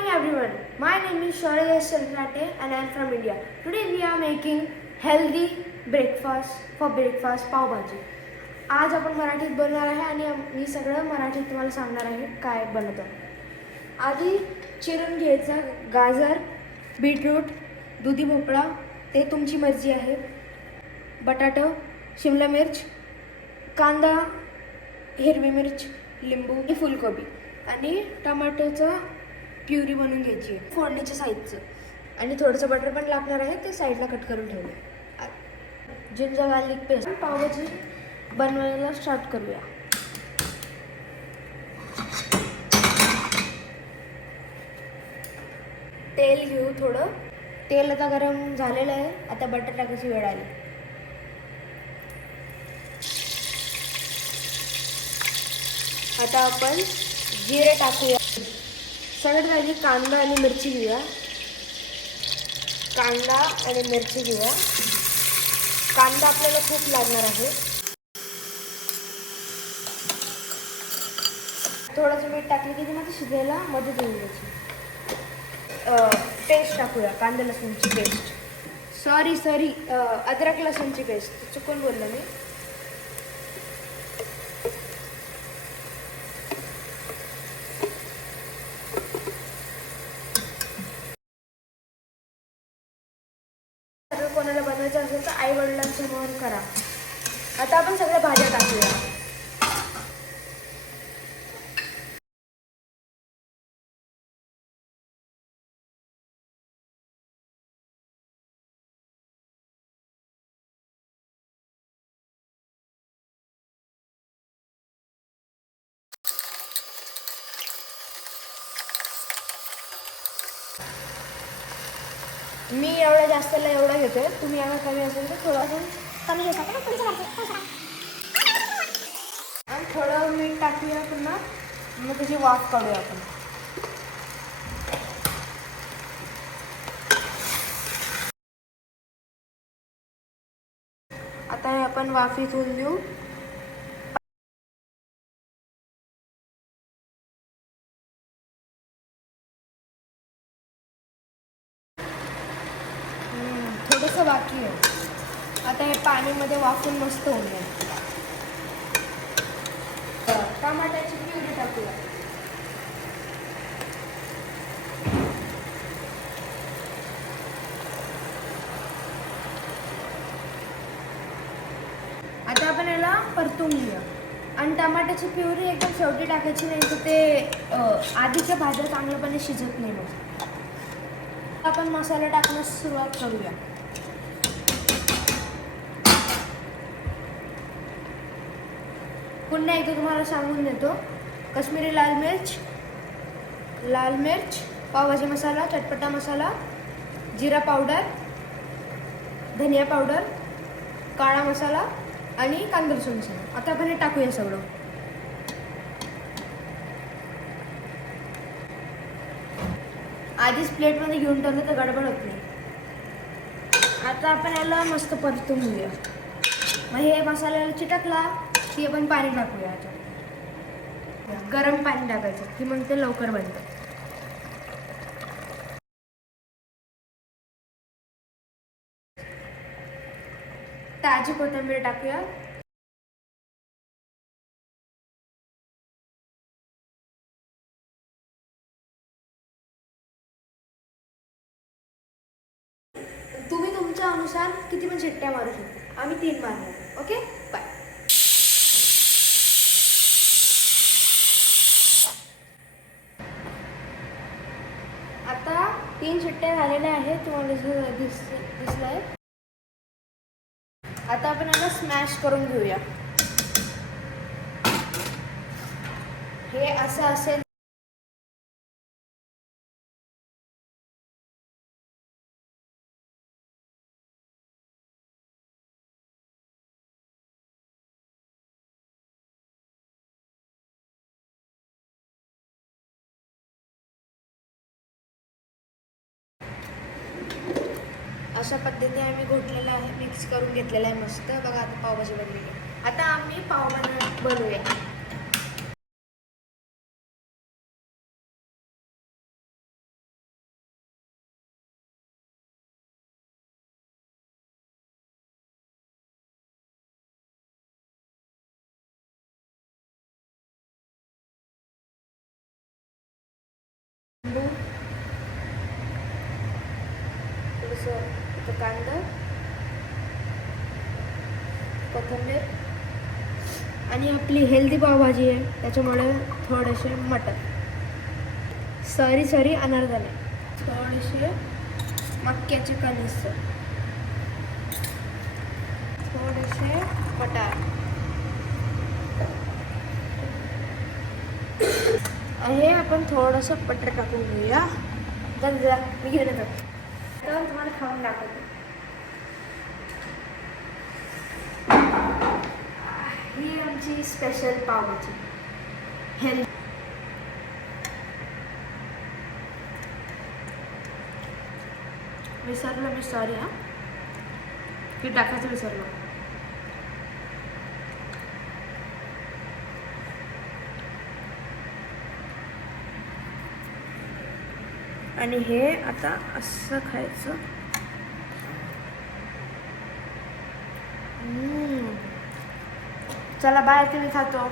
morning everyone. My name is Shaurya Selfrate and I am from India. Today we are making healthy breakfast पाव भाजी. आज आपण मराठीत बनवणार आहे आणि मी सगळं मराठीत तुम्हाला सांगणार आहे काय बनवतो. आधी चिरून घ्यायचं गाजर, बीटरूट, दुधी भोपळा ते तुमची मर्जी आहे, बटाटा, शिमला मिर्च, कांदा, हिरवी मिर्च, लिंबू, फुलकोबी आणि टमाटोचं प्युरी बनवून घ्यायची आहे फोडणीच्या साईजचं. आणि थोडंसं बटर पण लागणार आहे, ते साईडला कट करून ठेवलं. Ginger garlic paste. पावभाजी बनवायला स्टार्ट करूया. तेल घेऊ थोडं. तेल आता गरम झालेलं आहे. आता बटर टाकायची वेळ आली. आता आपण जिरे टाकूया. सगळ्यात आधी कांदा आणि मिरची घेऊया. कांदा आणि मिरची घेऊया. कांदा आपल्याला खूप लागणार आहे. थोडंसं मीठ टाकलं की मध्ये शिजायला मदत होईल याची. पेस्ट टाकूया, कांदा लसूणची पेस्ट. सॉरी अद्रक लसूणची पेस्ट चुकून बोललो मी. कोणाला बनवायचं असेल तर आई वडिलांसमोर करा. आता आपण सगळ्या भाज्या टाकूया. मी एवढा जास्तला एवढा घेतोय. तुम्ही एवढा कमी असेल तर थोडं कमी घेऊ शकता. आणि थोडं मीठ टाकूया पुन्हा. मग त्याची वाफ काढूया आपण. आता हे आपण वाफेतून देऊ. थोडंसं बाकी आहे. आता हे पाणीमध्ये वाफून मस्त होऊया. टमाट्याची प्युरी टाकूया. आता आपण याला परतून घेऊया. आणि टमाट्याची प्युरी एकदम शेवटी टाकायची, नाही तर ते आधीच्या भाज्या चांगल्यापणे शिजत नाही. मग आपण मसाला टाकण्यास सुरुवात करूया. पुन्हा एकदा तुम्हाला सांगून देतो. काश्मीरी लाल मिर्च, पावभाजी मसाला, चटपटा मसाला, जिरा पावडर, धनिया पावडर, काळा मसाला आणि कांदा लसूण मसाला. आता आपण हे टाकूया सगळं. आधीच प्लेटमध्ये घेऊन ठेवलं तर गडबड होत नाही. आता आपण याला मस्त परतून घेऊया. मग हे मसाल्याला चिटकला की आपण पाणी टाकूया. गरम पाणी टाकायचं की मग ते लवकर बनतं. ताजी कोथिंबीर टाकूया. तुम्ही तुमच्या अनुसार किती पण शिट्ट्या मारू शकता. आम्ही 3 मारणार. Okay, bye. आता 3 शिट्ट्या झालेल्या आहेत. तुम्हाला दिसलंय. आता आपण याला स्मॅश करून घेऊया. हे असं असेल. अशा पद्धतीने आम्ही घोटलेलं आहे, मिक्स करून घेतलेलं आहे मस्त. बघा आता पावभाजी बनवली. आता आम्ही पाव बनवूया. थोडंसं इथं कांदा, कोथिंबीर आणि आपली हेल्दी पावभाजी आहे त्याच्यामुळे थोडेसे मटर, सॉरी अनारदाणे, थोडेसे मक्याचे कणीस, थोडेसे मटार, हे आपण थोडंसं बटर टाकून घेऊया. जरा मी घेऊन येतो तर तुम्हाला खाऊन दाखवते. ही आमची स्पेशल पावभाजी हेल्दी. विसरलो मी, सॉरी हां, हे टाकायचं विसरलो. आणि हे आता असं खायचं. चला बाय, तुम्ही खातो.